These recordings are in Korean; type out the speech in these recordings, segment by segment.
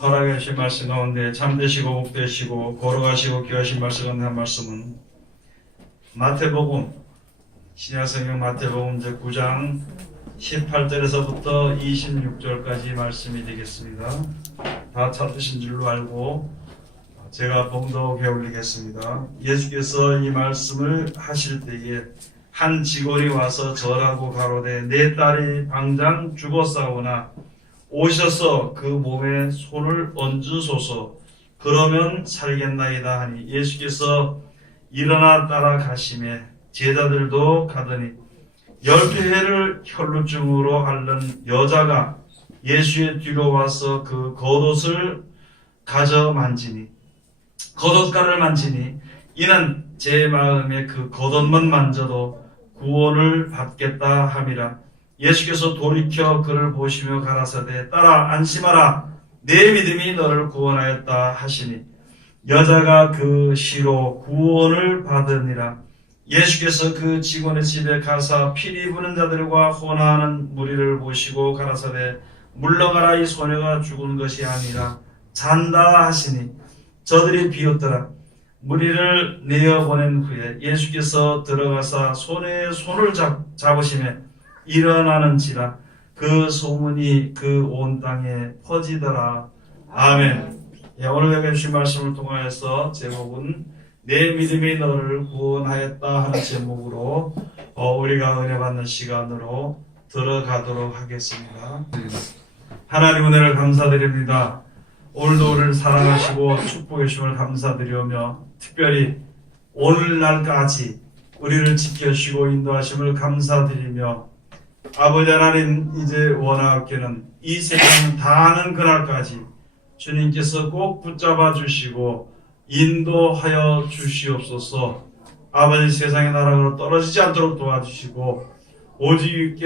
허락해 주신 말씀 가운데 잠드시고 복되시고 걸어가시고 귀하신 말씀 가운데 한 말씀은 마태복음 신약성경 마태복음 제9장 18절에서부터 26절까지 말씀이 되겠습니다. 다 찾으신 줄로 알고 제가 봉독해 올리겠습니다. 예수께서 이 말씀을 하실 때에 한 직원이 와서 절하고 가로되 내 딸이 당장 죽었사오나 오셔서 그 몸에 손을 얹으소서 그러면 살겠나이다 하니 예수께서 일어나 따라가시매 제자들도 가더니 10회를 혈루증으로 앓는 여자가 예수의 뒤로 와서 그 겉옷을 가져 만지니 겉옷가를 만지니 이는 제 마음에 그 겉옷만 만져도 구원을 받겠다 함이라. 예수께서 돌이켜 그를 보시며 가라사대 딸아 안심하라 내 믿음이 너를 구원하였다 하시니 여자가 그 시로 구원을 받으니라. 예수께서 그 직원의 집에 가사 피리 부는 자들과 혼화하는 무리를 보시고 가라사대 물러가라 이 소녀가 죽은 것이 아니라 잔다 하시니 저들이 비웃더라. 무리를 내어보낸 후에 예수께서 들어가사 소녀의 손을 잡으시며 일어나는지라 그 소문이 그 온 땅에 퍼지더라. 아멘. 오늘 여기 주신 말씀을 통하여서 제목은 내 믿음이 너를 구원하였다 하는 제목으로 우리가 은혜 받는 시간으로 들어가도록 하겠습니다. 하나님 은혜를 감사드립니다. 오늘도 우리를 사랑하시고 축복해 주심을 감사드리며 특별히 오늘날까지 우리를 지켜주시고 인도하심을 감사드리며 아버지 하나님 이제 원하옵기는 이 세상 다하는 그날까지 주님께서 꼭 붙잡아 주시고 인도하여 주시옵소서. 아버지 세상의 나라로 떨어지지 않도록 도와주시고 오직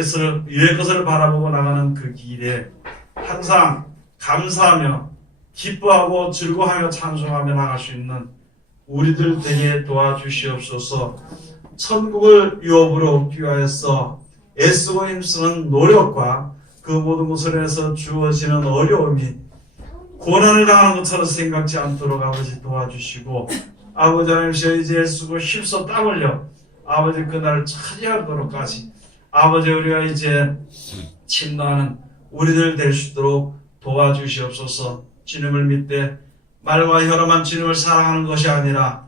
위의 것을 바라보고 나가는 그 길에 항상 감사하며 기뻐하고 즐거워하며 찬송하며 나갈 수 있는 우리들 되게 도와주시옵소서. 천국을 유업으로 얻기 위하여서 애쓰고 힘쓰는 노력과 그 모든 것을 해서 주어지는 어려움이 고난을 당하는 것처럼 생각지 않도록 아버지 도와주시고 아버지 하나님 이제 애쓰고 힘써 땀 흘려 아버지 그날을 차지하도록까지 아버지 우리가 이제 침노하는 우리들 될 수 있도록 도와주시옵소서. 주님을 믿되 말과 혀로만 주님을 사랑하는 것이 아니라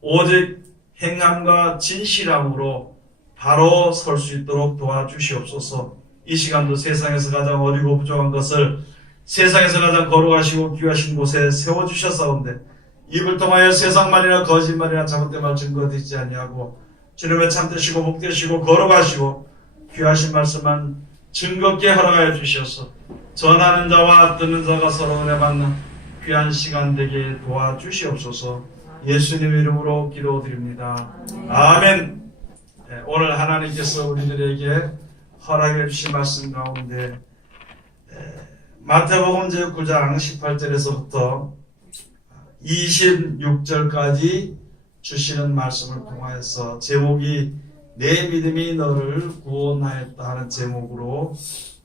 오직 행함과 진실함으로 바로 설 수 있도록 도와주시옵소서. 이 시간도 세상에서 가장 어리고 부족한 것을 세상에서 가장 거룩하시고 귀하신 곳에 세워주셨사온데 입을 통하여 세상말이나 거짓말이나 잘못된 말 증거되지 아니하고 주님의 참되시고 복되시고 거룩하시고 귀하신 말씀만 즐겁게 허락하여 주셔서 전하는 자와 듣는 자가 서로 은혜 받는 귀한 시간 되게 도와주시옵소서. 예수님 이름으로 기도드립니다. 아멘. 오늘 하나님께서 우리들에게 허락해 주신 말씀 가운데 마태복음 제9장 18절에서부터 26절까지 주시는 말씀을 통하여서 제목이 내 믿음이 너를 구원하였다 하는 제목으로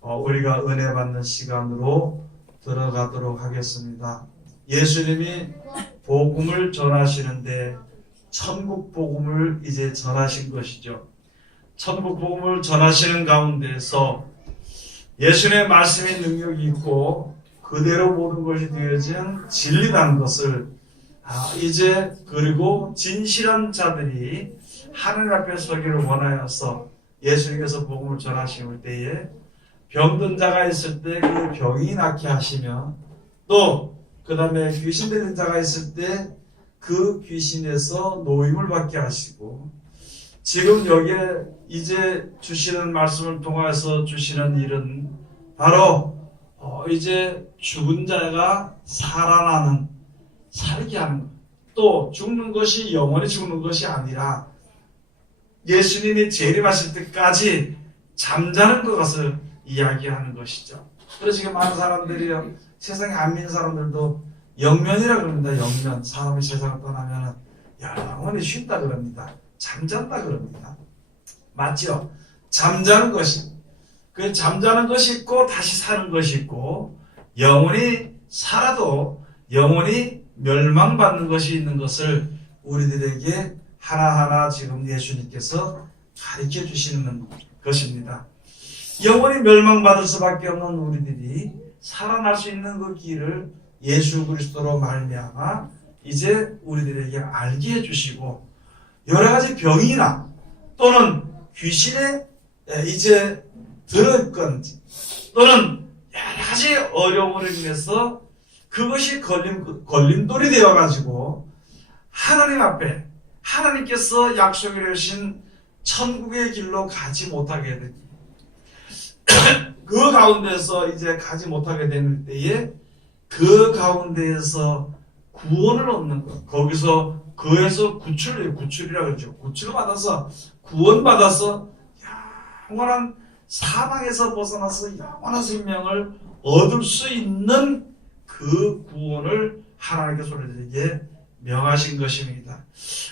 우리가 은혜 받는 시간으로 들어가도록 하겠습니다. 예수님이 복음을 전하시는데 천국 복음을 이제 전하신 것이죠. 천국 복음을 전하시는 가운데서 예수님의 말씀의 능력이 있고 그대로 모든 것이 되어진 진리라는 것을 이제 그리고 진실한 자들이 하늘 앞에 서기를 원하여서 예수님께서 복음을 전하실 때에 병든 자가 있을 때 그 병이 낫게 하시며 또 그 다음에 귀신 들린 자가 있을 때 그 귀신에서 노임을 받게 하시고 지금 여기에 이제 주시는 말씀을 통해서 주시는 일은 바로 이제 죽은 자가 살아나는 살게 하는 것. 또 죽는 것이 영원히 죽는 것이 아니라 예수님이 재림하실 때까지 잠자는 것을 이야기하는 것이죠. 그래서 지금 많은 사람들이요, 세상에 안 믿는 사람들도 영면이라 그럽니다. 영면. 사람이 세상을 떠나면 영원히 쉰다 그럽니다. 잠잔다 그럽니다. 맞죠? 잠자는 것이. 그 잠자는 것이 있고 다시 사는 것이 있고 영원히 살아도 영원히 멸망받는 것이 있는 것을 우리들에게 하나하나 지금 예수님께서 가르쳐 주시는 것입니다. 영원히 멸망받을 수밖에 없는 우리들이 살아날 수 있는 그 길을 예수 그리스도로 말미암아 이제 우리들에게 알게 해주시고, 여러 가지 병이나 또는 귀신에 이제 들었건지 또는 여러 가지 어려움으로 인해서 그것이 걸림돌이 되어가지고 하나님 앞에 하나님께서 약속해 주신 천국의 길로 가지 못하게 됩니다. 그 가운데서 이제 가지 못하게 되는 때에 그 가운데에서 구원을 얻는 것, 거기서 그에서 구출이라고 그러죠. 구출을 받아서 구원받아서 영원한 사망에서 벗어나서 영원한 생명을 얻을 수 있는 그 구원을 하나님께서 우리들에게 명하신 것입니다.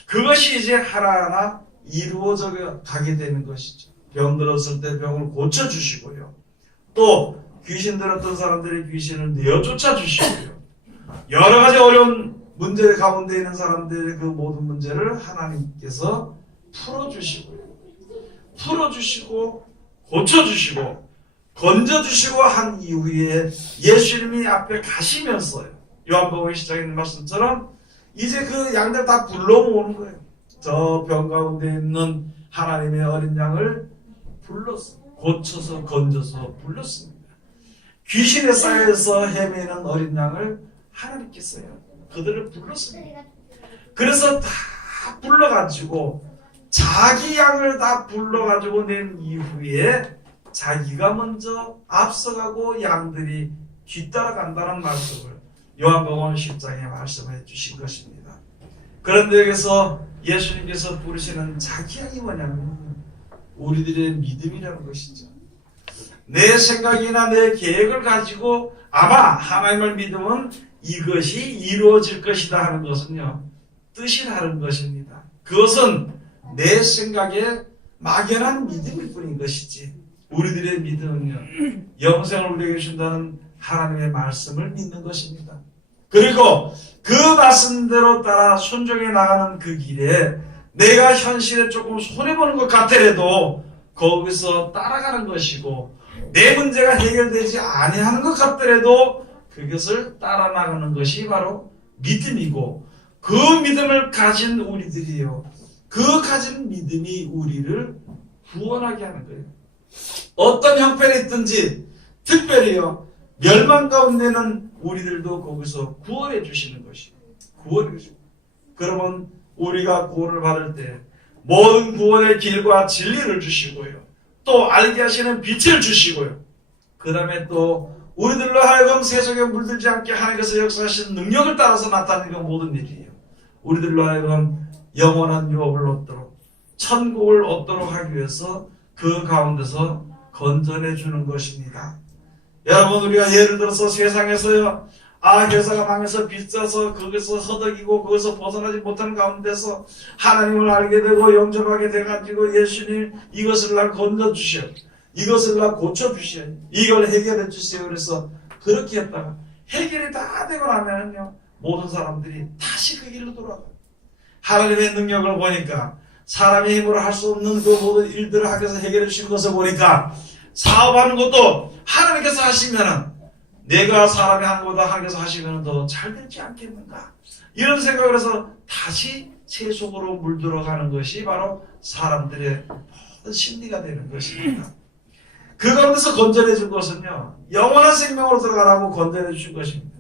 그것이 이제 하나하나 이루어져 가게 되는 것이죠. 병 들었을 때 병을 고쳐주시고요. 또 귀신 들었던 사람들의 귀신을 내어쫓아 주시고요. 여러 가지 어려운 문제 가운데 있는 사람들의 그 모든 문제를 하나님께서 풀어주시고 고쳐주시고 건져주시고 한 이후에 예수님이 앞에 가시면서요. 요한복음 시작에 있는 말씀처럼 이제 그 양들 다 불러 모으는 거예요. 저 병 가운데 있는 하나님의 어린 양을 불렀어. 고쳐서 건져서 불렀습니다. 귀신에 쌓여서 헤매는 어린 양을 하나님께서요, 그들을 불렀습니다. 그래서 다 불러가지고 자기 양을 다 불러가지고 낸 이후에 자기가 먼저 앞서가고 양들이 뒤따라간다는 말씀을 요한복음 10장에 말씀해 주신 것입니다. 그런데 여기서 예수님께서 부르시는 자기 양이 뭐냐면 우리들의 믿음이라는 것이죠. 내 생각이나 내 계획을 가지고 아마 하나님을 믿으면 이것이 이루어질 것이다 하는 것은요, 뜻이 다른 것입니다. 그것은 내 생각에 막연한 믿음일 뿐인 것이지, 우리들의 믿음은요, 영생을 우리에게 주신다는 하나님의 말씀을 믿는 것입니다. 그리고 그 말씀대로 따라 순종해 나가는 그 길에 내가 현실에 조금 손해보는 것 같더라도 거기서 따라가는 것이고, 내 문제가 해결되지 아니하는 것 같더라도 그것을 따라 나가는 것이 바로 믿음이고, 그 믿음을 가진 우리들이요, 그 가진 믿음이 우리를 구원하게 하는 거예요. 어떤 형편에 있든지, 특별히요, 멸망 가운데는 우리들도 거기서 구원해 주시는 것이에요. 구원해 주시고, 그러면 우리가 구원을 받을 때 모든 구원의 길과 진리를 주시고요, 또 알게 하시는 빛을 주시고요, 그 다음에 또 우리들로 하여금 세속에 물들지 않게 하나님께서 역사하신 능력을 따라서 나타나는 건 모든 일이에요. 우리들로 하여금 영원한 유업을 얻도록, 천국을 얻도록 하기 위해서 그 가운데서 건져내 주는 것입니다. 여러분, 우리가 예를 들어서 세상에서요, 회사가 망해서 빚져서 거기서 허덕이고 거기서 벗어나지 못하는 가운데서 하나님을 알게 되고 영접하게 돼가지고, 예수님 이것을 날 건져주시오, 이것을 날 고쳐주시오, 이걸 해결해 주세요. 그래서 그렇게 했다가 해결이 다 되고 나면요, 모든 사람들이 다시 그 길로 돌아가요. 하나님의 능력을 보니까, 사람의 힘으로 할 수 없는 그 모든 일들을 하께서 해결해 주신 것을 보니까, 사업하는 것도 하나님께서 하시면은 내가 사람이 하는 것보다 하나님께서 하시면 더 잘 되지 않겠는가, 이런 생각을 해서 다시 세속으로 물들어가는 것이 바로 사람들의 모든 심리가 되는 것입니다. 그 가운데서 건져내 준 것은요, 영원한 생명으로 들어가라고 건져내 주신 것입니다.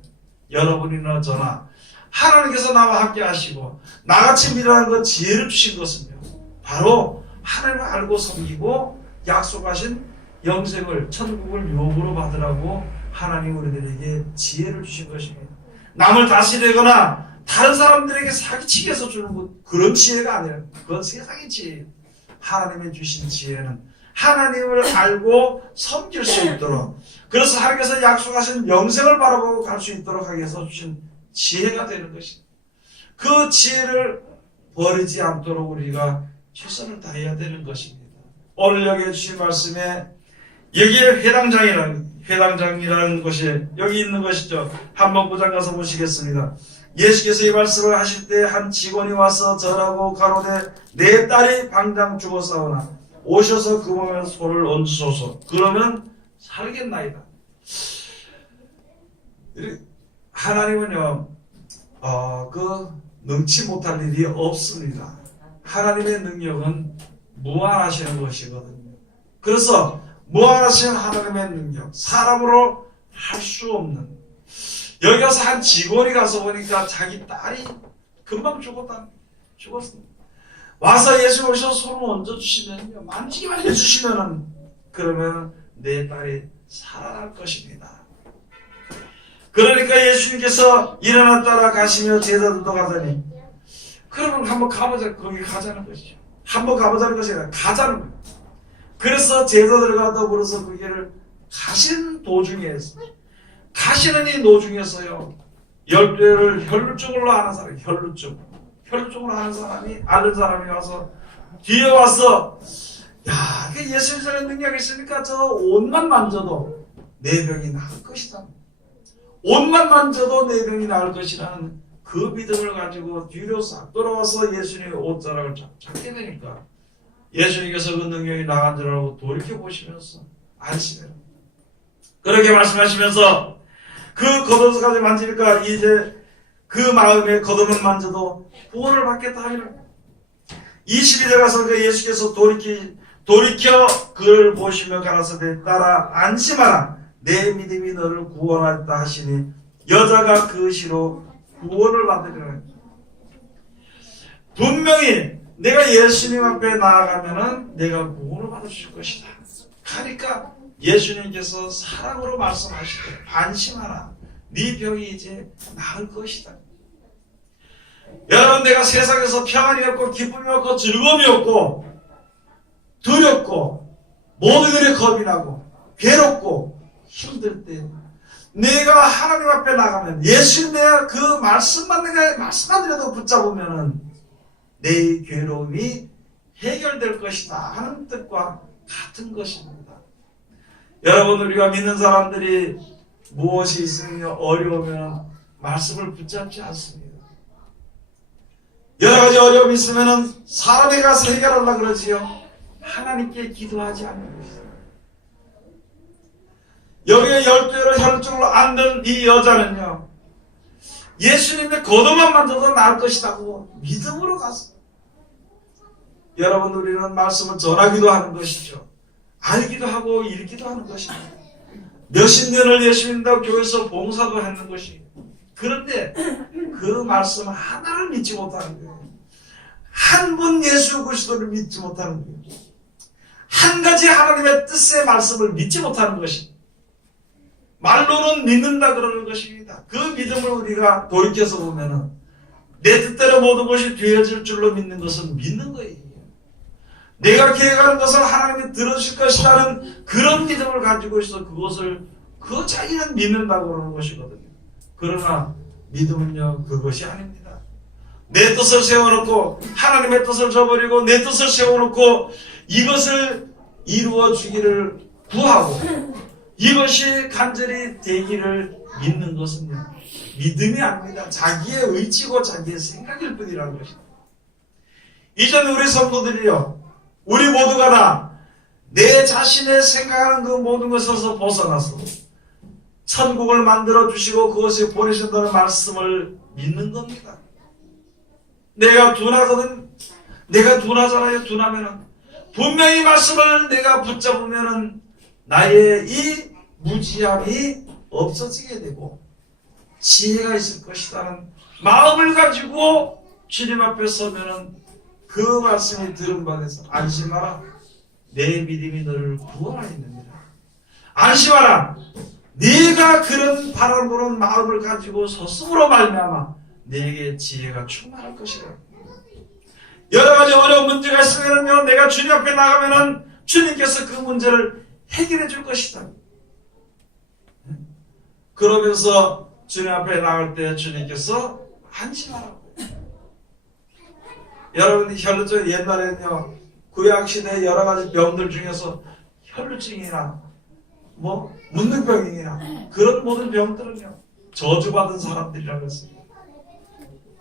여러분이나 저나 하나님께서 나와 함께 하시고 나같이 믿으라는 것, 지혜를 주신 것은요, 바로 하나님을 알고 섬기고 약속하신 영생을, 천국을 유업으로 받으라고 하나님 우리들에게 지혜를 주신 것입니다. 남을 다스리거나 다른 사람들에게 사기치게 해서 주는 것, 그런 지혜가 아니라 그건 세상의 지혜예요. 하나님의 주신 지혜는 하나님을 알고 섬길 수 있도록, 그래서 하나님께서 약속하신 영생을 바라보고 갈 수 있도록 하기 위해서 주신 지혜가 되는 것입니다. 그 지혜를 버리지 않도록 우리가 최선을 다해야 되는 것입니다. 오늘 여기 주신 말씀에 여기에 회당장이라는 회당장이라는 것이 여기 있는 것이죠. 한번 구장 가서 보시겠습니다. 예수께서 이 말씀을 하실 때 한 직원이 와서 절하고 가로되 내 딸이 방장 죽었사오나 오셔서 그 몸에 손을 얹으소서. 그러면 살겠나이다. 하나님은요, 능치 못할 일이 없습니다. 하나님의 능력은 무한하시는 것이거든요. 그래서 무한하신 하나님의 능력, 사람으로 할 수 없는. 여기 가서 한 직원이 가서 보니까 자기 딸이 금방 죽었습니다. 와서 예수 오셔서 손을 얹어주시면요, 만지기만 해주시면은, 그러면 내 딸이 살아날 것입니다. 그러니까 예수님께서 일어나 따라가시며 제자들도 가더니, 그러면 한번 가보자. 거기 가자는 것이죠. 한번 가보자는 것이 아니라 가자는 거예요. 그래서 제자들과 더불어서 그 길을 가시는 도중에 가시는 이 노중에서요, 12를 혈루증으로 아는 사람이, 혈루증으로 아는 사람이 와서 뒤에 와서, 야, 예수님 전에 능력이 있으니까 저 옷만 만져도 내 병이 나을 것이다. 옷만 만져도 내 병이 나을 것이라는 그 믿음을 가지고 뒤로 싹 돌아와서 예수님의 옷자락을 잡게 되니까 예수님께서 그 능력이 나간 줄 알고 돌이켜보시면서 안심해라. 그렇게 말씀하시면서 그 겉옷까지 만지니까 이제 그 마음에 겉옷만 만져도 구원을 받겠다 하면 22절 가서 그 예수께서 돌이켜 그를 보시며 가라사대 따라 안심하라. 내 믿음이 너를 구원하였다 하시니 여자가 그 시로 구원을 받으리라. 분명히 내가 예수님 앞에 나아가면은 내가 구원을 받으실 것이다. 하니까 예수님께서 사랑으로 말씀하시되 안심하라. 네 병이 이제 나을 것이다. 여러분, 내가 세상에서 평안이 없고 기쁨이 없고 즐거움이 없고 두렵고 모든 일에 겁이 나고 괴롭고 힘들 때 내가 하나님 앞에 나가면 예수님 내가 그 말씀만 들어도 붙잡으면은 내 괴로움이 해결될 것이다 하는 뜻과 같은 것입니다. 여러분, 우리가 믿는 사람들이 무엇이 있으면 어려우면 말씀을 붙잡지 않습니다. 여러 가지 어려움이 있으면 사람에 가서 해결하려고 그러지요. 하나님께 기도하지 않는 것이다. 여기에 12를 혈증으로 앉은 이 여자는요, 예수님의 겉옷만 만져도 나을 것이라고 믿음으로 갔어요. 여러분, 우리는 말씀을 전하기도 하는 것이죠. 알기도 하고 읽기도 하는 것입니다. 몇십 년을 예수 믿는다고 교회에서 봉사도 하는 것이에요. 그런데 그 말씀 하나를 믿지 못하는 거예요. 한 분 예수 그리스도를 믿지 못하는 거예요. 한 가지 하나님의 뜻의 말씀을 믿지 못하는 것입니다. 말로는 믿는다 그러는 것입니다. 그 믿음을 우리가 돌이켜서 보면은 내 뜻대로 모든 것이 되어질 줄로 믿는 것은 믿는 거예요. 내가 계획하는 것을 하나님이 들어주실 것이라는 그런 믿음을 가지고 있어 그것을 그 자기는 믿는다고 그러는 것이거든요. 그러나 믿음은요, 그것이 아닙니다. 내 뜻을 세워놓고 하나님의 뜻을 저버리고 내 뜻을 세워놓고 이것을 이루어 주기를 구하고 이것이 간절히 되기를 믿는 것은 믿음이 아닙니다. 자기의 의지고 자기의 생각일 뿐이라는 것입니다. 이전 우리 성도들이요, 우리 모두가 다 내 자신의 생각하는 그 모든 것에서 벗어나서 천국을 만들어 주시고 그것에 보내신다는 말씀을 믿는 겁니다. 내가 둔하거든. 내가 둔하잖아요. 둔하면은 분명히 말씀을 내가 붙잡으면은 나의 이 무지함이 없어지게 되고 지혜가 있을 것이라는 마음을 가지고 주님 앞에 서면은 그 말씀이 들은 바에서 안심하라. 내 믿음이 너를 구원하였느니라. 안심하라. 네가 그런 바라보는 마음을 가지고 섰음으로 말미암아 내게 지혜가 충만할 것이라. 여러 가지 어려운 문제가 있으면요, 내가 주님 앞에 나가면은 주님께서 그 문제를 해결해 줄 것이다. 그러면서 주님 앞에 나갈 때 주님께서 안심하라고. 여러분, 혈루증 옛날에는요, 구약시대 여러 가지 병들 중에서 혈루증이나 뭐 문둥병이냐 그런 모든 병들은요 저주받은 사람들이라고 했습니다.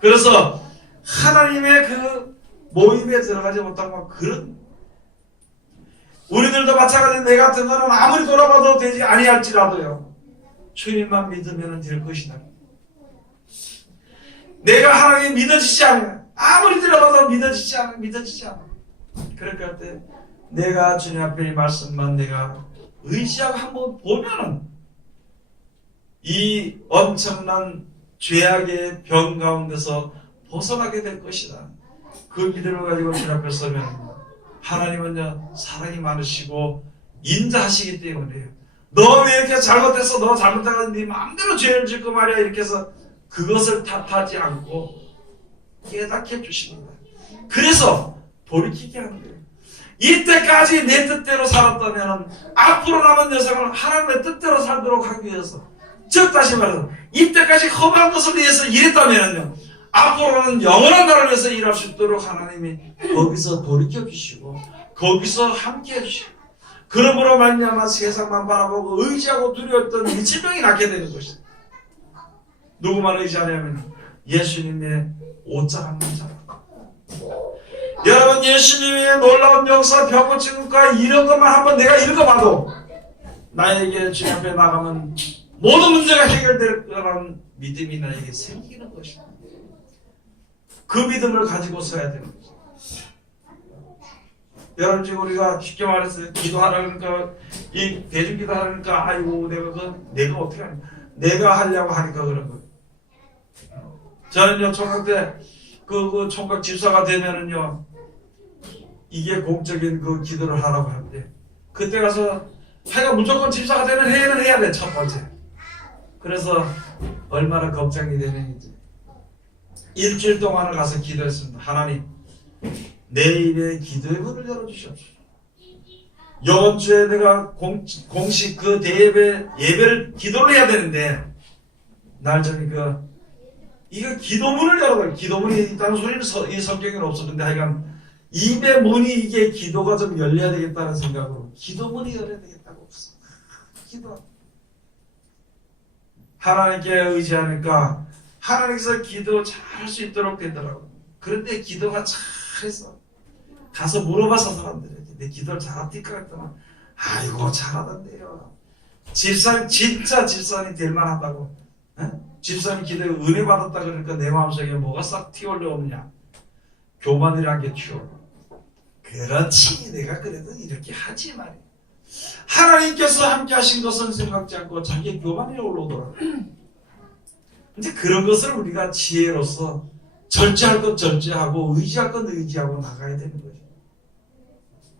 그래서 하나님의 그 모임에 들어가지 못한 그런 우리들도 마찬가지 내 같은 거는 아무리 돌아봐도 되지 아니할지라도요 주님만 믿으면 될 것이다. 내가 하나님 믿어지지 않아요. 아무리 들어봐도 믿어지지 않아. 그럴 때 내가 주님 앞에 이 말씀만 내가 의지하고 한번 보면은 이 엄청난 죄악의 병 가운데서 벗어나게 될 것이다. 그 믿음을 가지고 주님 앞에 서면 하나님은요 사랑이 많으시고 인자하시기 때문에요. 너 왜 이렇게 잘못했어? 너 잘못해가지고 네 마음대로 죄를 짓고 말이야 이렇게 해서 그것을 탓하지 않고 깨닫게 해주십니다. 그래서 돌이키게 하는 거예요. 이때까지 내 뜻대로 살았다면 앞으로 남은 여생을 하나님의 뜻대로 살도록 하기 위해서 즉 다시 말해서 이때까지 험한 것을 위해서 일했다면요 앞으로는 영원한 나라를 위해서 일할 수 있도록 하나님이 거기서 돌이켜 주시고 거기서 함께 해주시고 그러므로 말미암아 세상만 바라보고 의지하고 두려웠던 미치병이 낫게 되는 것이다. 누구만 의지하냐면 예수님의 옷자락만 자라. 여러분 예수님의 놀라운 역사 병고침과 이런 것만 한번 내가 읽어봐도 나에게 주님 앞에 나가면 모든 문제가 해결될 거라는 믿음이 나에게 생기는 것입니다. 그 믿음을 가지고 서야 되는 거죠. 여러분 지금 우리가 쉽게 말해서 기도하라 그러니까 이 대중기도 하니까 아이고 내가 어떻게 하냐 내가 하려고 하니까 그런 거예요. 저는요 총각 때 그 총각 집사가 되면은요 이게 공적인 그 기도를 하라고 하는데 그때 가서 하여간 무조건 집사가 되는 해는 해야 돼 첫 번째. 그래서 얼마나 걱정이 되면 이제 일주일 동안을 가서 기도했습니다. 하나님 내 입에 기도의 문을 열어주시옵소서. 이번 주에 내가 공식 그 예배를 기도를 해야 되는데 날 전에 이거 기도문을 열어달라. 기도문이 있다는 소리는 이 성경에는 없어. 근데 하여간 입의 문이 이게 기도가 좀 열려야 되겠다는 생각으로 기도문이 열려야 되겠다고 없어. 기도. 하나님께 의지하니까 하나님께서 기도 잘할 수 있도록 되더라고요. 그런데 기도가 잘해서 가서 물어봐서 사람들에게 내 기도를 잘합니까? 했더니 아이고 잘하던데요. 진짜 집사님 될 만하다고. 집사님 기도에 은혜 받았다 그러니까 내 마음속에 뭐가 싹 튀어올라오느냐. 교만이란 게 튀어올라. 그렇지 내가 그래도 이렇게 하지 말이야. 하나님께서 함께 하신 것은 생각지 않고 자기의 교만이 올라오더라고요. 근데 그런 것을 우리가 지혜로서 절제할 것 절제하고 의지할 것 의지하고 나가야 되는 거죠.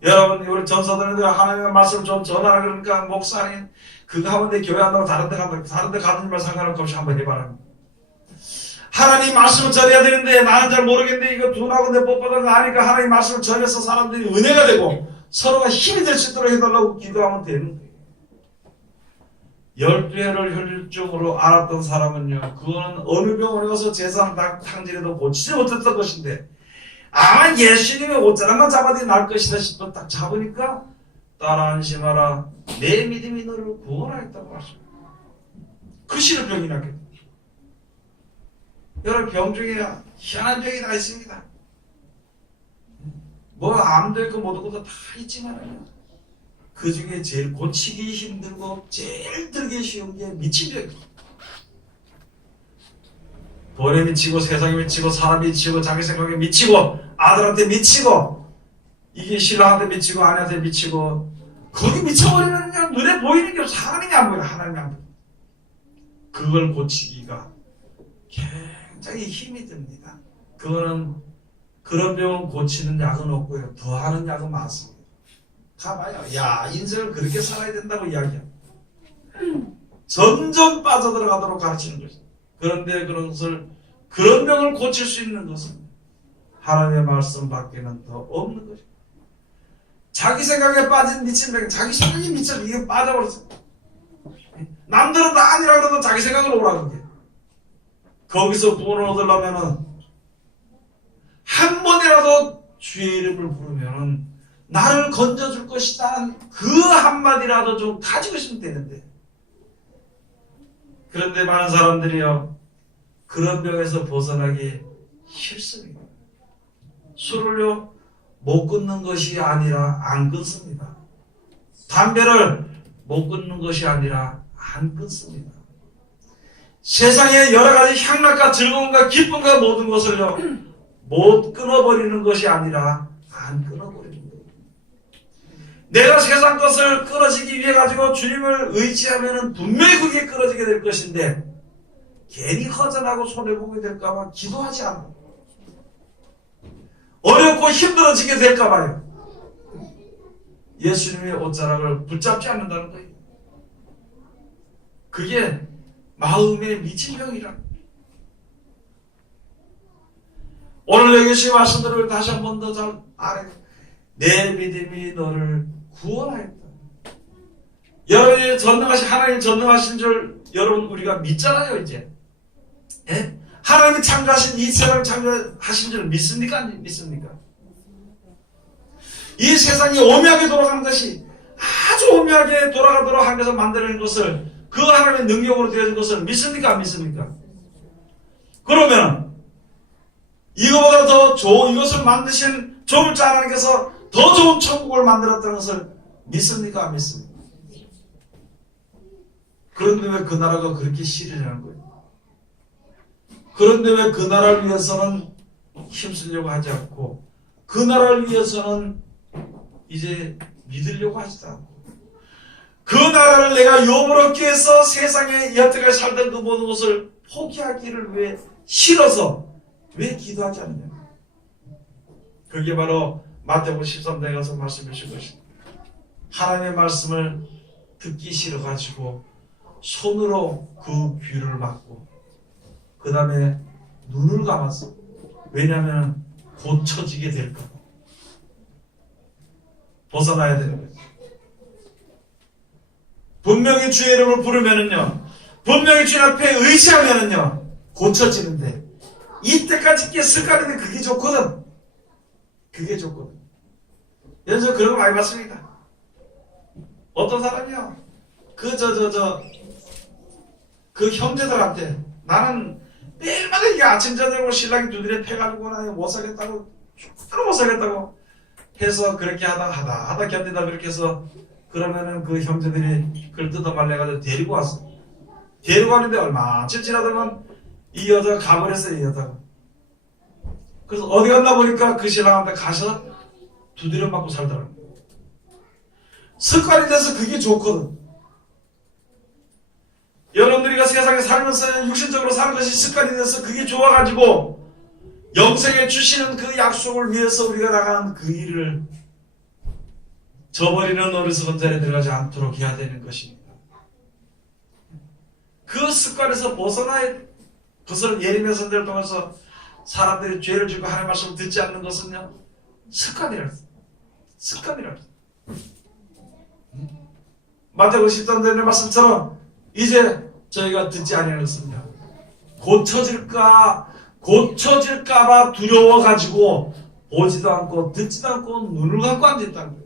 여러분 우리 전사들한테 하나님의 말씀을 좀 전하라 그러니까 목사님 그거 하면 내 교회 안 나고 다른 데 간다. 다른 데 가는 말 상관없이 한번 해봐라. 하나님 말씀을 전해야 되는데 나는 잘 모르겠는데 이거 둔하고 내 뻣뻣한 거 아니까 하나님 말씀을 전해서 사람들이 은혜가 되고 서로가 힘이 될 수 있도록 해달라고 기도하면 되는 거예요. 12회를 혈류증으로 앓았던 사람은요 그거는 어느 병원에 가서 재산 탕진해도 고치지 못했던 것인데 아마 예수님의 옷자락만 잡아도 날 것이다 싶어 딱 잡으니까 따라 안심하라 내 믿음이 너를 구원하였다고 하십니다. 그 시로 병이 낫게. 여러분 병 중에 희한한 병이 다 있습니다. 뭐 암도 있고 뭐도 있고 다 있지만 그 중에 제일 고치기 힘들고 제일 들기 쉬운 게 미친 병이에요. 돈에 미치고 세상에 미치고 사람에 미치고 자기 생각에 미치고 아들한테 미치고 이게 신랑한테 미치고 아내한테 미치고 거기 미쳐버리면 그냥 눈에 보이는 게 없어. 하나님이 안 보여. 하나님이 안 보여. 그걸 고치기가 굉장히 힘이 듭니다. 그거는 그런 병은 고치는 약은 없고요. 더하는 약은 많습니다. 가봐요. 야 인생을 그렇게 살아야 된다고 이야기해요. 점점 빠져들어가도록 가르치는 것입니다. 그런데 그런 병을 고칠 수 있는 것은 하나님의 말씀 밖에는 더 없는 것입니다. 자기 생각에 빠진 미친 병, 자기 생각이 미쳐 이게 빠져버렸어. 남들은 다 아니라 그래도 자기 생각으로 오라는 게. 거기서 구원을 얻으려면은 한 번이라도 주의 이름을 부르면은 나를 건져줄 것이다 그 한마디라도 좀 가지고 있으면 되는데, 그런데 많은 사람들이요 그런 병에서 벗어나기 싫습니다. 술을요 못 끊는 것이 아니라 안 끊습니다. 담배를 못 끊는 것이 아니라 안 끊습니다. 세상의 여러 가지 향락과 즐거움과 기쁨과 모든 것을요 못 끊어버리는 것이 아니라 안 끊어버리는 거예요. 내가 세상 것을 끊어지기 위해 가지고 주님을 의지하면 분명히 그게 끊어지게 될 것인데, 괜히 허전하고 손해보게 될까봐 기도하지 않아요. 어렵고 힘들어지게 될까봐요. 예수님의 옷자락을 붙잡지 않는다는 거예요. 그게 마음의 미친 병이라. 오늘 여기 시 말씀들을 다시 한 번 더 잘 알아요. 내 믿음이 너를 구원하였다. 여러분이 전능하신 하나님 전능하신 줄 여러분 우리가 믿잖아요. 이제 하나님이 창조하신 이 세상을 창조하신 줄 믿습니까? 안 믿습니까? 이 세상이 오묘하게 돌아가는 것이 아주 오묘하게 돌아가도록 하면서 만드는 것을, 그 하나님의 능력으로 되어진 것을 믿습니까? 안 믿습니까? 그러면 이거보다 더 좋은, 이것을 만드신 좋을 줄 하나님께서 더 좋은 천국을 만들었다는 것을 믿습니까? 안 믿습니까? 그런데 왜 그 나라가 그렇게 싫으냐는 거예요. 그런데 왜 그 나라를 위해서는 힘쓰려고 하지 않고, 그 나라를 위해서는 이제 믿으려고 하지도 않고, 그 나라를 내가 욕을 얻기 위해서 세상에 여태까지 살던 그 모든 것을 포기하기를 왜 싫어서 왜 기도하지 않느냐. 그게 바로 마태복음 13장에 가서 말씀해 주신 것입니다. 하나님의 말씀을 듣기 싫어가지고 손으로 그 귀를 막고 그 다음에 눈을 감았어. 왜냐하면 고쳐지게 될까 봐. 벗어나야 되는 거예요. 분명히 주의 이름을 부르면은요, 분명히 주님 앞에 의지하면은요 고쳐지는데, 이때까지 꽤 습관인데 그게 좋거든. 그게 좋거든. 여기서 그런 거 많이 봤습니다. 어떤 사람이요 그 형제들한테 나는 매일마다 이게 아침 저녁으로 신랑이 두드려 패가지고 나는 못 살겠다고, 죽도록 못 살겠다고 해서 그렇게 하다 견디다 그렇게 해서, 그러면은 그 형제들이 그걸 뜯어 말려가지고 데리고 왔어. 데리고 왔는데 얼마 지나더만 이 여자가 가버렸어요. 이 여자가. 그래서 어디 갔나 보니까 그 신랑한테 가서 두드려 맞고 살더라고요. 습관이 돼서 그게 좋거든. 여러분들이가 세상에 살면서 육신적으로 사는 것이 습관이 돼서 그게 좋아가지고 영생에 주시는 그 약속을 위해서 우리가 나가는 그 일을 저버리는 어리석은 자리에 들어가지 않도록 해야 되는 것입니다. 그 습관에서 벗어나야, 그것을 예레미야 선지자를 통해서 사람들이 죄를 지고 하나님의 말씀을 듣지 않는 것은요 습관이라. 마태복음 13장의 말씀처럼 이제 저희가 듣지 아니하였습니다. 고쳐질까봐 두려워가지고 보지도 않고 듣지도 않고 눈을 감고 앉아있다는 거예요.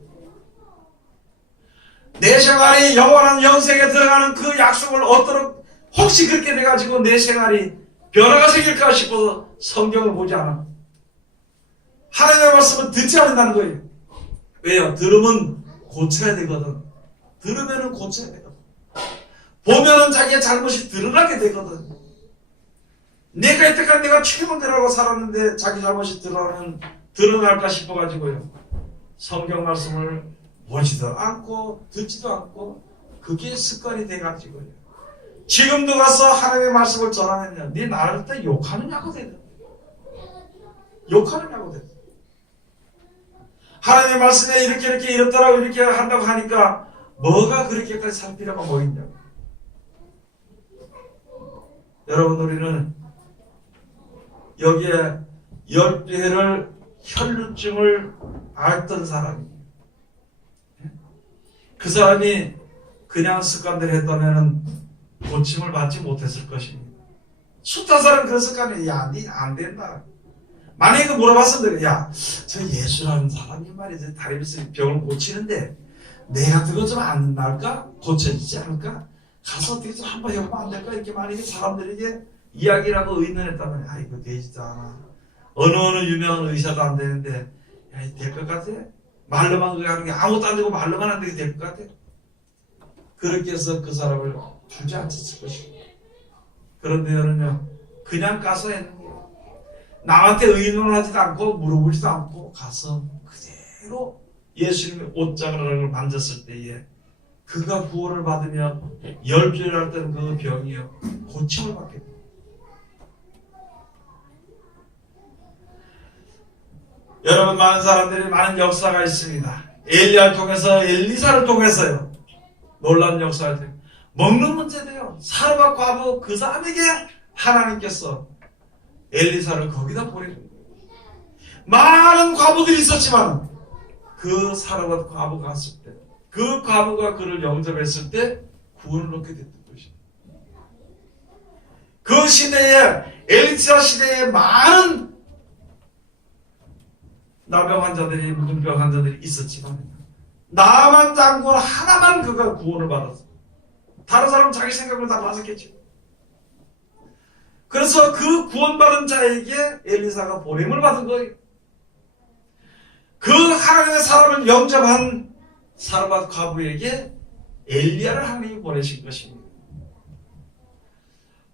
내 생활이 영원한 영생에 들어가는 그 약속을 얻도록, 혹시 그렇게 돼가지고 내 생활이 변화가 생길까 싶어서 성경을 보지 않아. 하나님의 말씀은 듣지 않는다는 거예요. 왜요? 들으면 고쳐야 되거든. 들으면은 고쳐야 되거든. 보면은 자기의 잘못이 드러나게 되거든. 내가 이때까지 내가 최선대로라고 살았는데 자기 잘못이 드러날까 싶어가지고요, 성경 말씀을 보지도 않고 듣지도 않고 그게 습관이 돼가지고요, 지금도 가서 하나님의 말씀을 전하면요 네 나를 때 욕하느냐고 돼. 욕하느냐고 돼. 하나님의 말씀에 이렇게 이렇더라고 이렇게 한다고 하니까 뭐가 그렇게까지 살 필요가 뭐 있냐고. 여러분, 우리는 여기에 12회를 혈루증을 앓던 사람이에요. 그 사람이 그냥 습관대로 했다면 고침을 받지 못했을 것입니다. 숱한 사람은 그런 습관이 니 안 된다. 만약에 물어봤으면 야, 저 예수라는 사람이 말이지 다리에서 병을 고치는데 내 같은 거 좀 안 나을까? 고쳐지지 않을까? 가서 어떻게 좀 한번 해보면 안 될까? 이렇게 만약에 사람들에게 이야기라고 의논했다면 아 이거 되지도 않아. 어느 유명한 의사도 안 되는데 야, 될 것 같아? 말로만 그렇게 하는 게 아무것도 안 되고 말로만 안 되게 될 것 같아? 그렇게 해서 그 사람을 주저앉혔을 것이고 그런데 여러분요 그냥 가서 했는 거예요. 남한테 의논하지도 않고 물어보지도 않고 가서 그대로 예수님의 옷자락을 만졌을 때에 그가 구원을 받으며 열주를 했던 그 병이요 고침을 받게 됩니다. 여러분 많은 사람들이 많은 역사가 있습니다. 엘리야를 통해서 엘리사를 통해서요 놀라운 역사를 통해 먹는 문제도요 사르밧 과부 그 사람에게 하나님께서 엘리사를 거기다 보내는 거예요. 많은 과부들이 있었지만 그 사르밧 과부가 갔을 때 그 과부가 그를 영접했을 때 구원을 얻게 됐던 것입니다. 그 시대에 엘리사 시대에 많은 나병 환자들이 무등병 환자들이 있었지만 나만 장군 하나만 그가 구원을 받았어. 다른 사람은 자기 생각으로 다 맞았겠죠. 그래서 그 구원받은 자에게 엘리사가 보냄을 받은 거예요. 그 하나님의 사람을 영접한 사르밧 과부에게 엘리야를 하나님이 보내신 것입니다.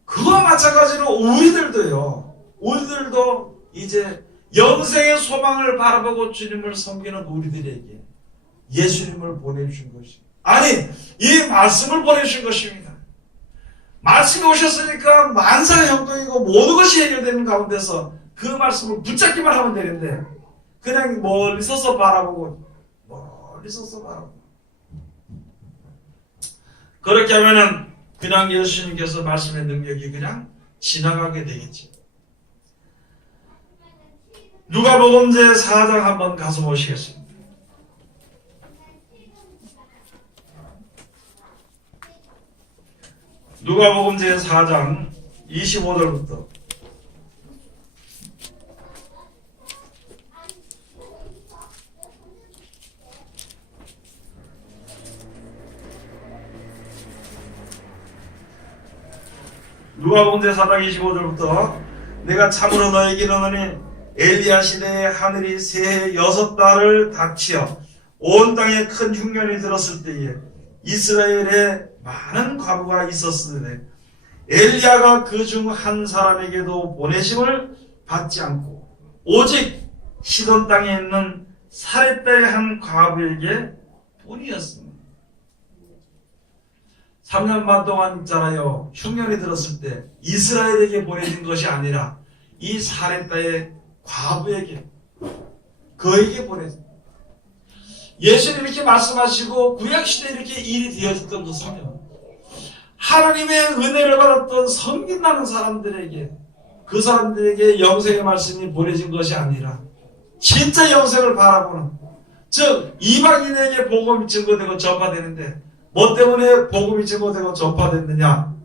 그와 마찬가지로 우리들도 이제 영생의 소망을 바라보고 주님을 섬기는 우리들에게 예수님을 보내주신 것입니다. 아니, 이 말씀을 보내주신 것입니다. 말씀이 오셨으니까 만상의 형통이고 모든 것이 해결되는 가운데서 그 말씀을 붙잡기만 하면 되는데 그냥 멀리 서서 바라보고 그렇게 하면은 그냥 예수님께서 말씀의 능력이 그냥 지나가게 되겠죠. 누가복음 제4장 한번 가서 보시겠습니다. 누가복음 제4장 25절부터 누가복음 제4장 25절부터 내가 참으로 너에게 이르노니 엘리야 시대에 하늘이 새해 6달을 닫히어 온 땅에 큰 흉년이 들었을 때에 이스라엘에 많은 과부가 있었으되 엘리야가 그 중 한 사람에게도 보내심을 받지 않고 오직 시돈 땅에 있는 사렙다의 한 과부에게 뿐이었습니다. 3년 반 동안 있잖아요. 흉년이 들었을 때 이스라엘에게 보내진 것이 아니라 이 사렙다의 과부에게 그에게 보내진 예수님이 이렇게 말씀하시고 구약시대에 이렇게 일이 되어졌던 것은요 하나님의 은혜를 받았던 섬긴다는 사람들에게 그 사람들에게 영생의 말씀이 보내진 것이 아니라 진짜 영생을 바라보는 즉 이방인에게 복음이 증거되고 전파되는데 뭐 때문에 복음이 증거되고 전파됐느냐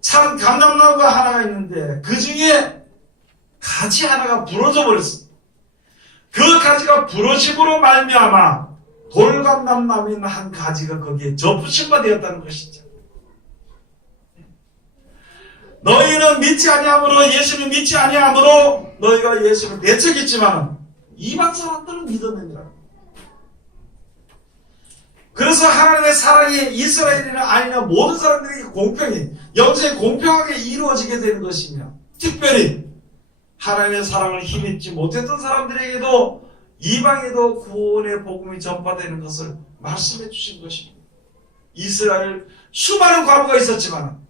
참 감람나무가 하나가 있는데 그 중에 가지 하나가 부러져 버렸어. 그 가지가 부러짐으로 말미암아 돌감람나무 있는 한 가지가 거기에 접붙임바 되었다는 것이죠. 너희는 믿지 아니함으로 예수를 믿지 아니함으로 너희가 예수를 내척했지만 이방 사람들은 믿었느니라. 그래서 하나님의 사랑이 이스라엘이나 아니나 모든 사람들에게 공평히 영생이 공평하게 이루어지게 되는 것이며 특별히 하나님의 사랑을 힘입지 못했던 사람들에게도 이방에도 구원의 복음이 전파되는 것을 말씀해 주신 것입니다. 이스라엘 수많은 과부가 있었지만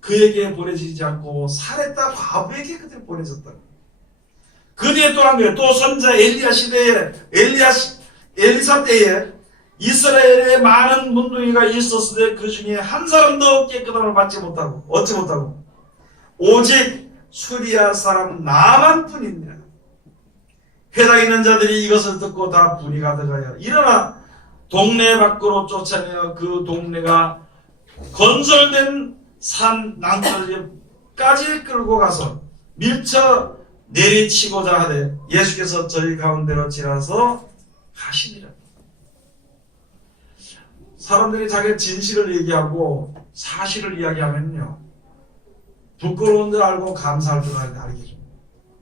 그에게 보내지지 않고 사렙다 과부에게 그들 보내졌다. 그 뒤에 또 한 거예요. 또 선자 엘리야 시대에 엘리사 때에 이스라엘에 많은 문둥이가 있었으되 그 중에 한 사람도 깨끗함을 받지 못하고 얻지 못하고 오직 수리아 사람 나만 뿐입니다. 회당에 있는 자들이 이것을 듣고 다 불이 가득하여 일어나 동네 밖으로 쫓아내어 그 동네가 건설된 산 낭떠러지까지 끌고 가서 밀쳐 내리치고자 하되 예수께서 저희 가운데로 지나서 가시니라. 사람들이 자기 진실을 얘기하고 사실을 이야기하면요, 부끄러운 줄 알고 감사할 줄 알겠죠.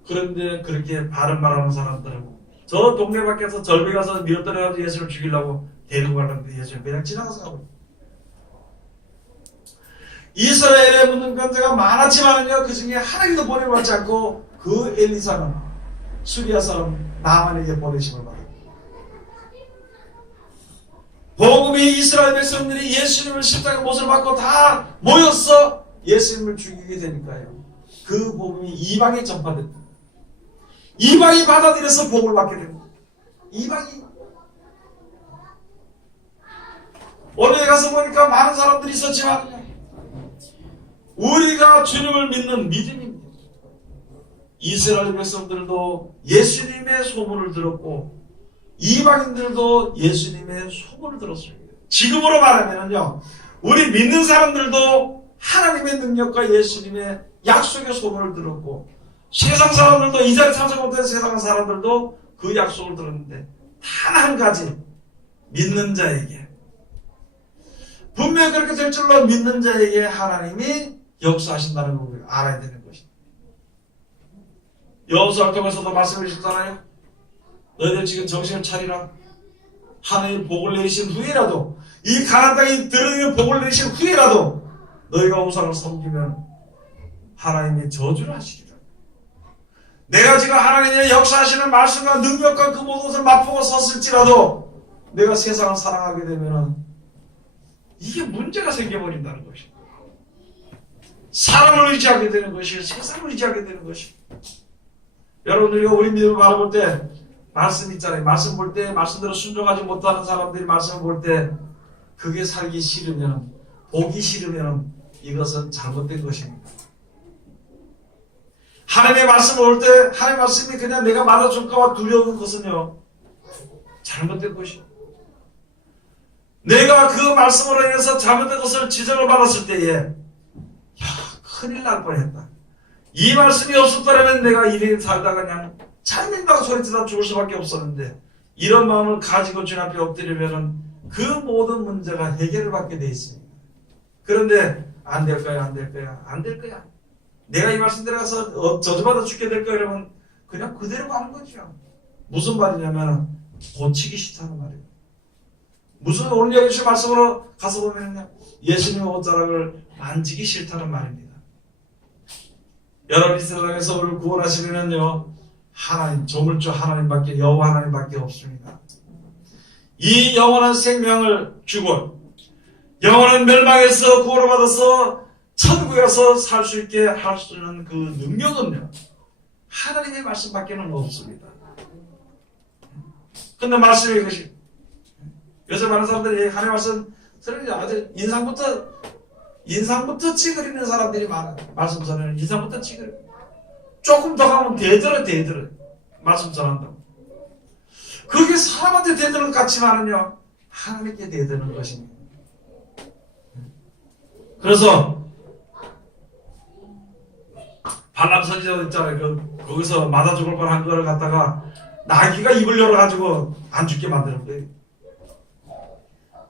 그런데 그렇게 바른 말하는 사람들은 저 동네 밖에서 절벽 가서 밀어떨어가지고 예수를 죽이려고 데리고 가려는데 예수를 그냥 지나가서 가고, 이스라엘에 묻는 건자가 많았지만요, 그 중에 하나님도 보내받지 않고 그 엘리사는 수리아 사람 나만에게 보내심을 받았다. 복음이 이스라엘 백성들이 예수님을 십자가 못을 받고 다 모여서 예수님을 죽이게 되니까요, 그 복음이 이방에 전파됐다. 이방이 받아들여서 복을 받게 됩니다. 이방이. 오늘 가서 보니까 많은 사람들이 있었지만 우리가 주님을 믿는 믿음입니다. 이스라엘 백성들도 예수님의 소문을 들었고 이방인들도 예수님의 소문을 들었어요. 지금으로 말하면요, 우리 믿는 사람들도 하나님의 능력과 예수님의 약속의 소문을 들었고, 세상 사람들도, 이 자리에 참석 못한 세상 사람들도 그 약속을 들었는데, 단 한 가지, 믿는 자에게, 분명히 그렇게 될 줄로 믿는 자에게 하나님이 역사하신다는 걸 알아야 되는 것입니다. 여호수아를 통해서도 말씀을 주셨잖아요. 너희들 지금 정신을 차리라. 하나님 복을 내리신 후에라도, 이 가나안 땅에 들어있는 복을 내리신 후에라도 너희가 우상을 섬기면 하나님이 저주를 하시리라. 내가 지금 하나님의 역사하시는 말씀과 능력과 그 모든 것을 맛보고 섰을지라도 내가 세상을 사랑하게 되면 이게 문제가 생겨버린다는 것입니다. 사람을 의지하게 되는 것이고 세상을 의지하게 되는 것입니다. 여러분들이 우리 믿음을 바라볼 때 말씀 있잖아요. 말씀 볼 때 말씀대로 순종하지 못하는 사람들이 말씀을 볼 때 그게 살기 싫으면, 보기 싫으면 이것은 잘못된 것입니다. 하나님의 말씀을 볼 때 하나님의 말씀이 그냥 내가 맞아줄까봐 두려운 것은요, 잘못된 것입니다. 내가 그 말씀으로 인해서 잘못된 것을 지적을 받았을 때에 야, 큰일 날 뻔했다. 이 말씀이 없었더라면 내가 이래 살다가 그냥 잘 믿다고 소리치다 죽을 수밖에 없었는데, 이런 마음을 가지고 주님 앞에 엎드리면 그 모든 문제가 해결을 받게 되어 있습니다. 그런데 안 될 거야, 안 될 거야, 안 될 거야. 내가 이 말씀대로 가서 저주받아 죽게 될 거야 이러면 그냥 그대로 가는 거죠. 무슨 말이냐면 고치기 싫다는 말이에요. 무슨 오늘 여기 주신 말씀으로 가서 보면요, 예수님의 옷자락을 만지기 싫다는 말입니다. 여러분 이 세상에서 우리를 구원하시려면요, 하나님, 조물주 하나님밖에, 여호와 하나님밖에 없습니다. 이 영원한 생명을 주고 영원한 멸망에서 구원을 받아서 천국에 가서 살 수 있게 할 수 있는 그 능력은요, 하나님의 말씀밖에는 없습니다. 근데 말씀이 이것이, 요새 많은 사람들이 하나님의 말씀 들으니 아주 인상부터 찌그리는 사람들이 많아요. 말씀 전에는 인상부터 찌그려. 조금 더 가면 대들어. 말씀 전한다고. 그게 사람한테 대드는 것 같지만은요, 하나님께 대드는 것입니다. 그래서 발람 선지자 있잖아요. 거기서 맞아 죽을 뻔한 거를 갖다가 나귀가 입을 열어가지고 안 죽게 만드는 거예요.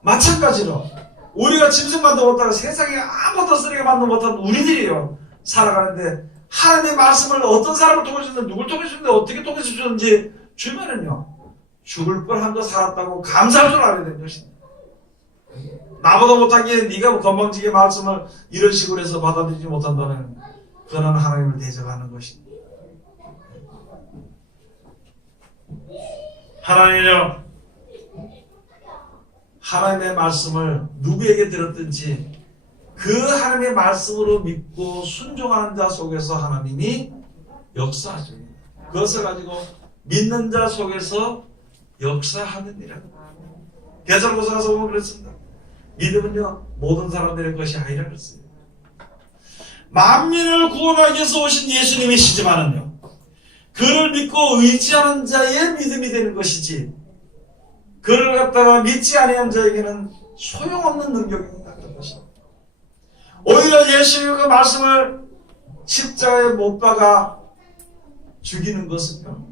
마찬가지로 우리가 짐승만도 못하고 세상에 아무것도 쓰레기 만도 못한 우리들이요, 살아가는데 하나님의 말씀을 어떤 사람을 통해 주는지, 누굴 통해 주는지, 어떻게 통해 주는지 주면은요, 죽을 뻔한 거 살았다고 감사할 줄 알아야 되는 것입니다. 나보다 못한 게 네가 건방지게 말씀을 이런 식으로 해서 받아들이지 못한다면 그는 하나님을 대적하는 것입니다. 하나님은요, 하나님의 말씀을 누구에게 들었든지 그 하나님의 말씀으로 믿고 순종하는 자 속에서 하나님이 역사하십니다. 그것을 가지고 믿는 자 속에서 역사하느니라. 대설고서 가서 보면 그랬습니다. 믿음은요, 모든 사람들의 것이 아니라 그랬습니다. 만민을 구원하기 위해서 오신 예수님이시지만은요, 그를 믿고 의지하는 자의 믿음이 되는 것이지, 그를 갖다가 믿지 아니한 자에게는 소용없는 능력입니다. 그런 것입니다. 오히려 예수님의 그 말씀을 십자가에 못 박아 죽이는 것은요,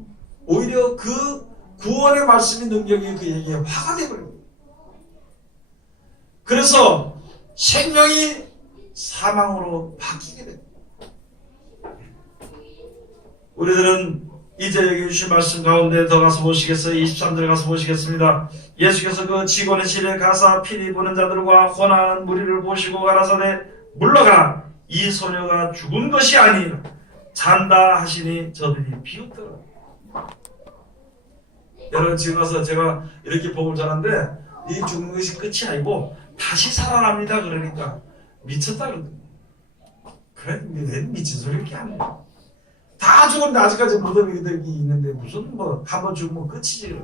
오히려 그 구원의 말씀의 능력이 그에게 화가 되어버립니다. 그래서 생명이 사망으로 바뀌게 됩니다. 우리들은 이제 여기 주신 말씀 가운데 더 가서 보시겠어요? 23절에 가서 보시겠습니다. 예수께서 그 직원의 실에 가사 피리 부는 자들과 혼하는 무리를 보시고 가라사대 물러가라, 이 소녀가 죽은 것이 아니라 잔다 하시니 저들이 비웃더라. 여러분, 지금 와서 제가 이렇게 복음을 전하는데 이 죽는 것이 끝이 아니고 다시 살아납니다 그러니까 미쳤다 그러더니, 그래 왜 미친 소리 이렇게 하는 거야. 다 죽었는데 아직까지 무덤이 있는데 무슨 뭐 한 번 죽으면 끝이지.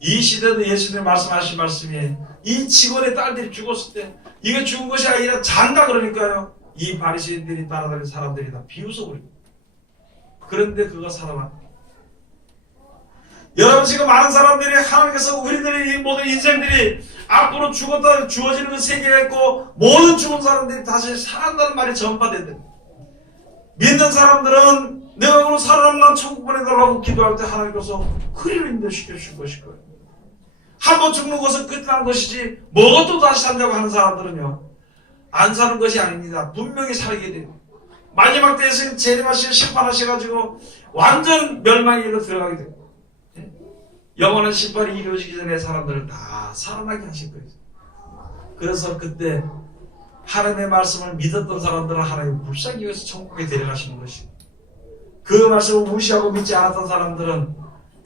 이 시대도 예수님이 말씀하신 말씀이, 이 직원의 딸들이 죽었을 때 이거 죽은 것이 아니라 잔다 그러니까요, 이 바리새인들이 따라다니는 사람들이 다 비웃어버리고, 그런데 그가 살아났다. 여러분, 지금 많은 사람들이 하나님께서 우리들의 이 모든 인생들이 앞으로 죽었다 주어지는 그 세계가 있고 모든 죽은 사람들이 다시 살아난다는 말이 전파돼야 됩니다. 믿는 사람들은 내가 오늘 살아남는 천국 보내달라고 기도할 때 하나님께서 그리로 인도시켜 줄 것일 거예요. 한 번 죽는 것은 끝난 것이지 뭐또 다시 산다고 하는 사람들은요, 안 사는 것이 아닙니다. 분명히 살게 돼요. 마지막 때에서 재림하시고 심판하셔가지고 완전 멸망의 길로 들어가게 돼요. 영원한 심판이 이루어지기 전에 사람들을 다 살아나게 하실 거예요. 그래서 그때 하나님의 말씀을 믿었던 사람들은 하나님 불쌍히 여기서 천국에 데려가시는 것이고, 그 말씀을 무시하고 믿지 않았던 사람들은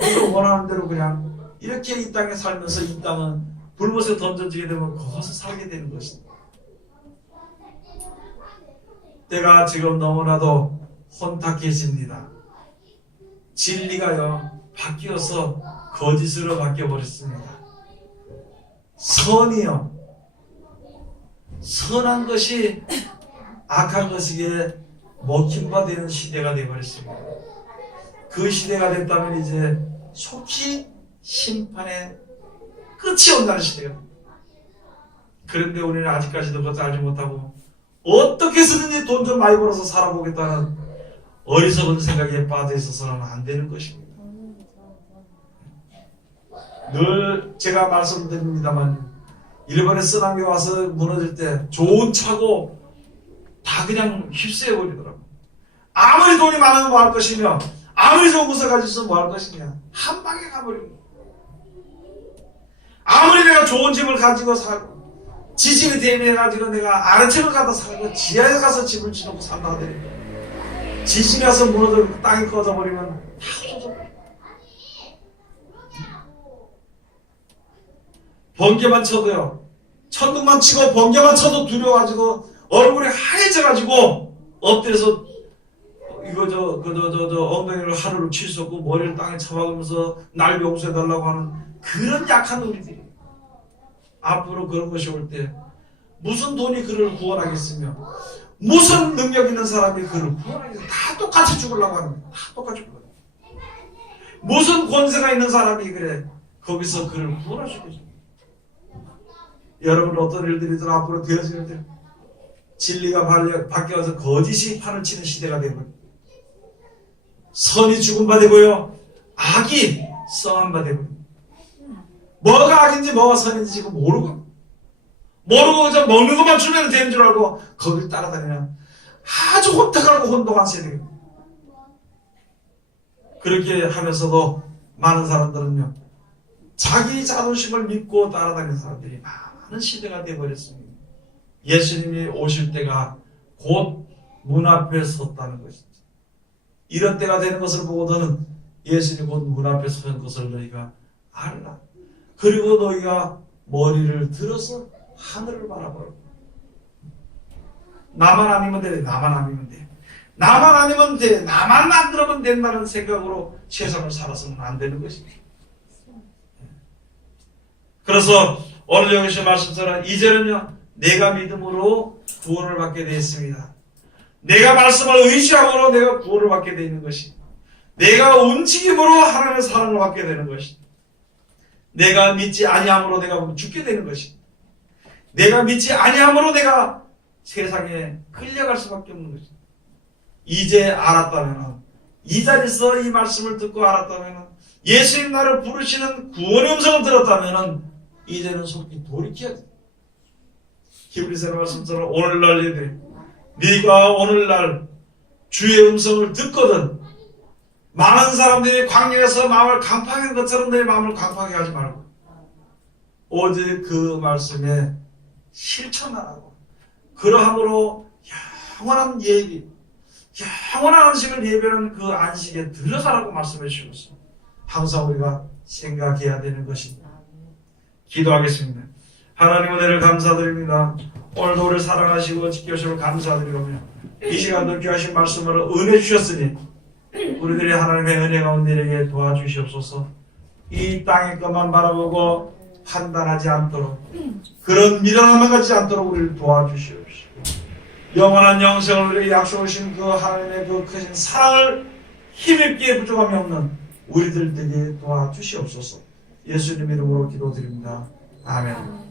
이거 원하는 대로 그냥 이렇게 이 땅에 살면서 이 땅은 불못에 던져지게 되면 거기서 살게 되는 것입니다. 때가 지금 너무나도 혼탁해집니다. 진리가요 바뀌어서 거짓으로 바뀌어버렸습니다. 선이요, 선한 것이 악한 것이기에 먹힌바 되는 시대가 되어버렸습니다. 그 시대가 됐다면 이제 속히 심판의 끝이 온다는 시대가 됩니다. 그런데 우리는 아직까지도 그것을 알지 못하고 어떻게 해서든지 돈 좀 많이 벌어서 살아보겠다는 어리석은 생각에 빠져 있어서는 안 되는 것입니다. 늘 제가 말씀드립니다만, 일본에 쓰나미 와서 무너질 때 좋은 차고 다 그냥 휩쓸어 버리더라고요. 아무리 돈이 많으면 뭐 할 것이며, 아무리 좋은 것을 가지고 있으면 뭐 할 것이냐, 한 방에 가버립니다. 아무리 내가 좋은 집을 가지고 살고 지진이 대비해가지고 내가 아는 집을 가다 살고 지하에 가서 집을 지놓고 산다 하더니 지진이 와서 무너져 땅이 꺼져버리면 다 없어져. 번개만 쳐도요, 천둥만 치고 번개만 쳐도 두려워가지고 얼굴이 하얘져가지고 엎드려서 엉덩이를 하루를 칠 수 없고 머리를 땅에 쳐박으면서 날 용서해달라고 하는 그런 약한 우리들이 앞으로 그런 것이 올 때 무슨 돈이 그를 구원하겠으며 무슨 능력 있는 사람이 그를 구원하겠으며 다 똑같이 죽으려고 하는 거예요. 다 똑같이 죽으려고. 무슨 권세가 있는 사람이 그래 거기서 그를 구원할 수 있겠어요. 여러분, 어떤 일들이든 앞으로 되어질 때 진리가 바뀌어서 거짓이 판을 치는 시대가 되고, 선이 죽은 바 되고요, 악이 썩은 바 되고, 뭐가 악인지 뭐가 선인지 지금 모르고 그저 먹는 것만 주면 되는 줄 알고 거길 따라다니는 아주 혼탁하고 혼동한 세대입니다. 그렇게 하면서도 많은 사람들은요, 자기 자존심을 믿고 따라다니는 사람들이 많은 시대가 되어버렸습니다. 예수님이 오실 때가 곧 문 앞에 섰다는 것이죠. 이런 때가 되는 것을 보고 너는 예수님이 곧 문 앞에 선 것을 너희가 알라. 그리고 너희가 머리를 들어서 하늘을 바라보라. 나만 아니면 돼, 나만 아니면 돼, 나만 아니면 돼, 나만 만들어면 된다는 생각으로 세상을 살아서는 안 되는 것입니다. 그래서 오늘 여기서 말씀처럼 이제는요, 내가 믿음으로 구원을 받게 되어 있습니다. 내가 말씀을 의지함으로 내가 구원을 받게 되는 것입니다. 내가 움직임으로 하나님의 사랑을 받게 되는 것입니다. 내가 믿지 아니함으로 내가 죽게 되는 것입니다. 내가 믿지 아니함으로 내가 세상에 끌려갈 수밖에 없는 것입니다. 이제 알았다면, 이 자리에서 이 말씀을 듣고 알았다면, 예수님 나를 부르시는 구원의 음성을 들었다면 이제는 속히 돌이켜야 돼. 히브리서 말씀처럼 오늘날 예배, 네가 오늘날 주의 음성을 듣거든 많은 사람들이 광야에서 마음을 강팍하게 한 것처럼 내 마음을 강팍하게 하지 말고 오직 그 말씀에 실천하라고. 그러함으로 영원한 예비, 영원한 안식을 예배하는 그 안식에 들어가라고 말씀해 주셨습니다. 항상 우리가 생각해야 되는 것입니다. 기도하겠습니다. 하나님 은혜를 감사드립니다. 오늘도 우리를 사랑하시고 지켜주시고 감사드리며 이 시간도 귀하신 말씀으로 은혜 주셨으니 우리들이 하나님의 은혜 가운데 내게 도와주시옵소서. 이 땅의 것만 바라보고 판단하지 않도록, 그런 미련함을 갖지 않도록 우리를 도와주시옵시고, 영원한 영생을 우리에게 약속하신 그 하나님의 그 크신 사랑을 힘있게 부족함이 없는 우리들 되게 도와주시옵소서. 예수님 이름으로 기도드립니다. 아멘.